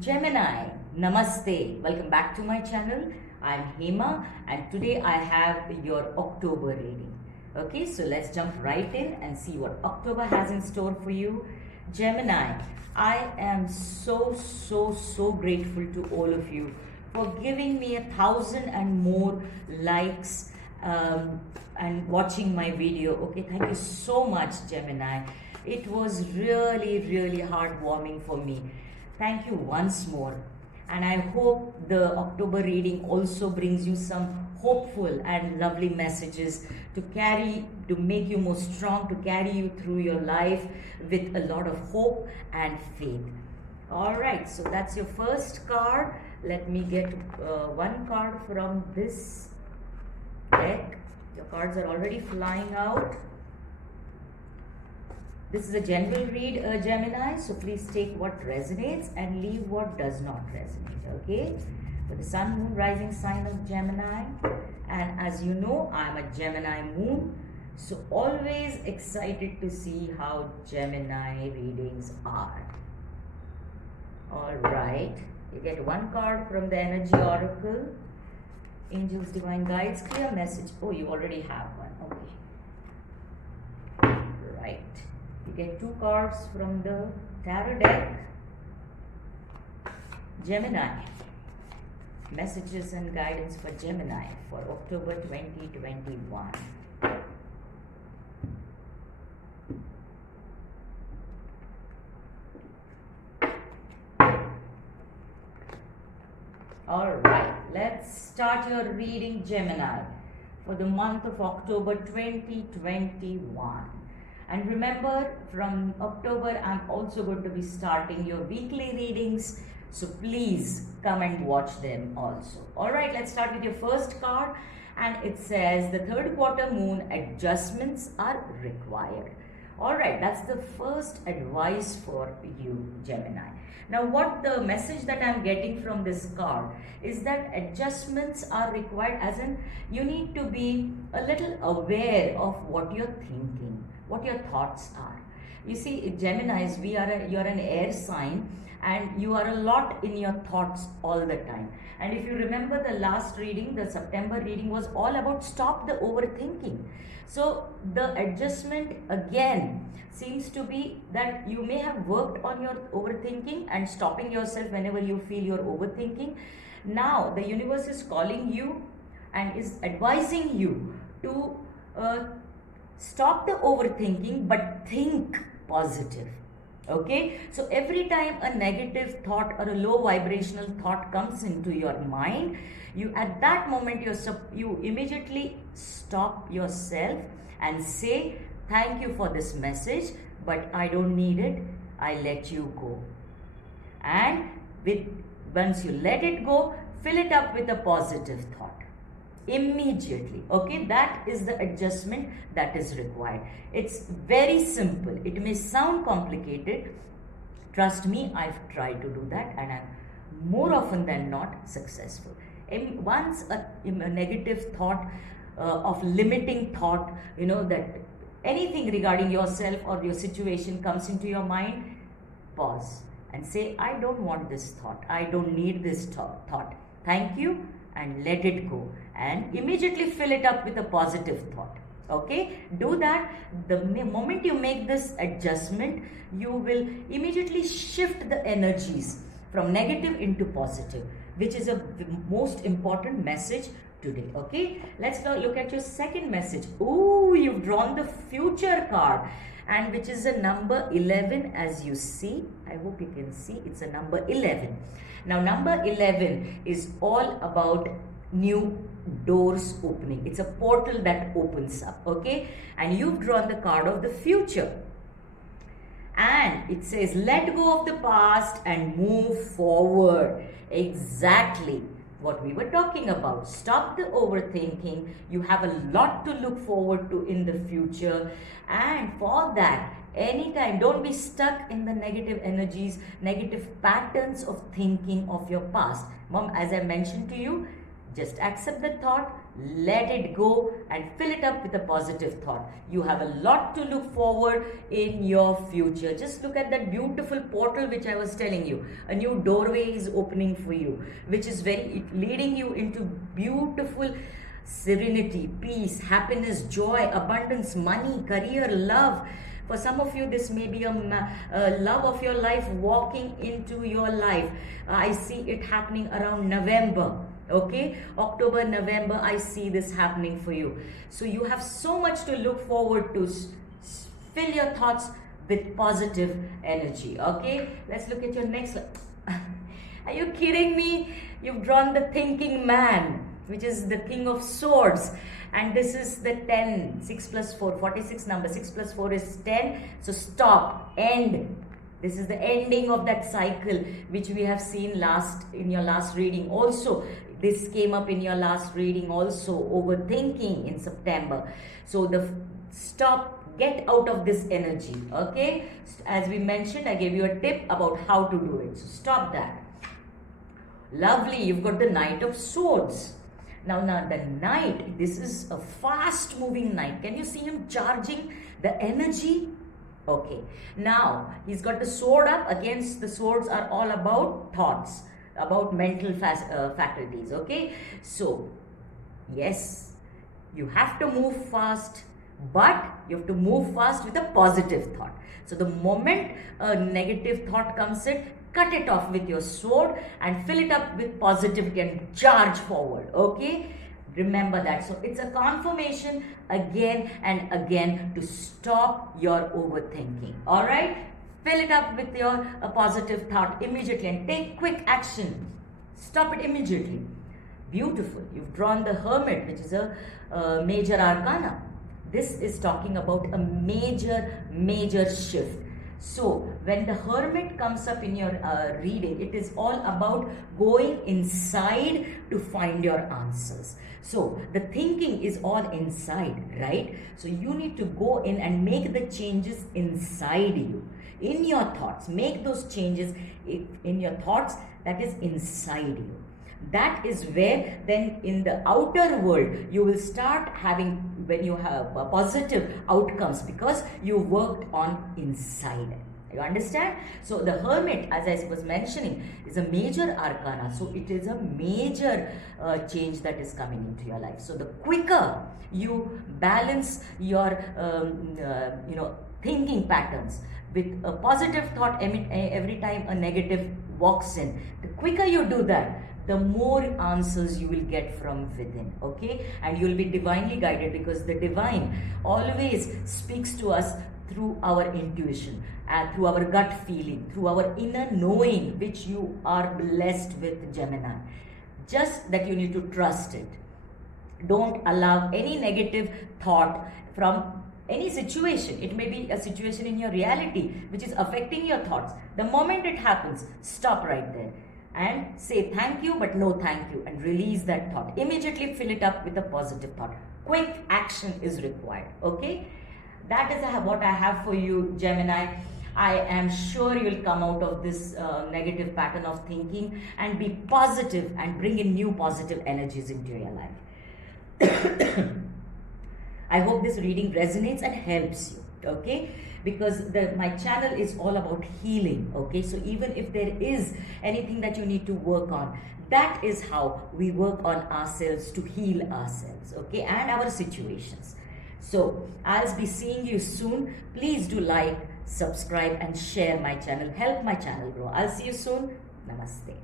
Gemini, Namaste. Welcome back to my channel. I'm Hema and today I have your October reading. Okay, so let's jump right in and see what October has in store for you. Gemini, I am so grateful to all of you for giving me 1,000 and more likes and watching my video. Okay, thank you so much, Gemini. It was really heartwarming for me. Thank you once more. And I hope the October reading also brings you some hopeful and lovely messages to make you more strong, to carry you through your life with a lot of hope and faith. All right, so that's your first card. Let me get one card from this deck. Your cards are already flying out. This is a general read, Gemini, so please take what resonates and leave what does not resonate, okay? For the Sun, Moon, Rising sign of Gemini, and as you know, I'm a Gemini Moon, so always excited to see how Gemini readings are. All right, you get one card from the Energy Oracle, Angels, Divine Guides, clear message. Oh, you already have one, okay. Right. You get two cards from the tarot deck. Gemini. Messages and guidance for Gemini for October 2021. Alright, let's start your reading, Gemini, for the month of October 2021. And remember, from October, I'm also going to be starting your weekly readings. So please come and watch them also. All right, let's start with your first card. And it says the third quarter moon adjustments are required. All right, that's the first advice for you, Gemini. Now, what the message that I'm getting from this card is that adjustments are required, as in you need to be a little aware of what you're thinking, what your thoughts are. You see, Geminis, you're an air sign and you are a lot in your thoughts all the time. And if you remember the last reading, the September reading was all about stop the overthinking. So the adjustment again seems to be that you may have worked on your overthinking and stopping yourself whenever you feel you're overthinking. Now the universe is calling you and is advising you to stop the overthinking but think positive. Okay, so every time a negative thought or a low vibrational thought comes into your mind, you at that moment you immediately stop yourself and say, thank you for this message, but I don't need it. I let you go. And once you let it go, fill it up with a positive thought immediately. Okay, that is the adjustment that is required. It's very simple. It may sound complicated. Trust me, I've tried to do that and I'm more often than not successful. And once a negative thought of limiting thought, that anything regarding yourself or your situation comes into your mind, pause and say, I don't want this thought. I don't need this thought. Thank you, and let it go, and immediately fill it up with a positive thought. Okay, do that. The moment you make this adjustment, you will immediately shift the energies from negative into positive, which is a most important message today. Okay, let's now look at your second message. Oh, you've drawn the future card, and which is a number 11, as you see. I hope you can see it's a number 11. Now, number 11 is all about new doors opening. It's a portal that opens up, okay? And you've drawn the card of the future. And it says, let go of the past and move forward. Exactly what we were talking about. Stop the overthinking. You have a lot to look forward to in the future. And for that, anytime, don't be stuck in the negative energies, negative patterns of thinking of your past. Mom, as I mentioned to you, just accept the thought, let it go and fill it up with a positive thought. You have a lot to look forward in your future. Just look at that beautiful portal which I was telling you. A new doorway is opening for you, which is leading you into beautiful serenity, peace, happiness, joy, abundance, money, career, love. For some of you, this may be a love of your life walking into your life. I see it happening around November. Okay, October, November, I see this happening for you. So you have so much to look forward to. Fill your thoughts with positive energy. Okay, let's look at your next slide. Are you kidding me? You've drawn the thinking man, which is the king of swords, and this is the 10, 6 plus 4, 46 number. 6 plus 4 is 10. So stop, end. This is the ending of that cycle which we have seen in your last reading also. This came up in your last reading also, overthinking in September. So stop, get out of this energy. Okay, as we mentioned, I gave you a tip about how to do it. So stop that. Lovely, you've got the Knight of Swords. Now the knight, this is a fast moving knight. Can you see him charging the energy? Okay, now he's got the sword up. Against the swords are all about thoughts, about mental faculties. Okay, so yes, you have to move fast, but you have to move fast with a positive thought. So the moment a negative thought comes in, cut it off with your sword and fill it up with positivity and charge forward. Okay, remember that. So it's a confirmation again and again to stop your overthinking. All right, fill it up with your positive thought immediately and take quick action. Stop it immediately. Beautiful. You've drawn the Hermit, which is a major arcana. This is talking about a major shift. So when the Hermit comes up in your reading, it is all about going inside to find your answers. So the thinking is all inside, right? So you need to go in and make the changes inside you, in your thoughts. Make those changes in your thoughts, that is inside you. That is where then in the outer world you will start having, when you have positive outcomes, because you worked on inside. You understand? So the Hermit, as I was mentioning, is a major arcana. So it is a major change that is coming into your life. So the quicker you balance your thinking patterns with a positive thought every time a negative walks in, the quicker you do that, the more answers you will get from within. Okay, and you will be divinely guided, because the divine always speaks to us through our intuition, through our gut feeling, through our inner knowing, which you are blessed with, Gemini. Just that you need to trust it. Don't allow any negative thought from any situation. It may be a situation in your reality which is affecting your thoughts. The moment it happens, stop right there and say thank you, but no thank you, and release that thought. Immediately fill it up with a positive thought. Quick action is required. Okay, that is what I have for you, Gemini. I am sure you'll come out of this negative pattern of thinking and be positive and bring in new positive energies into your life. I hope this reading resonates and helps you. Okay, because my channel is all about healing. Okay, so even if there is anything that you need to work on, that is how we work on ourselves to heal ourselves. Okay, and our situations. So I'll be seeing you soon. Please do like, subscribe and share my channel. Help my channel grow. I'll see you soon. Namaste.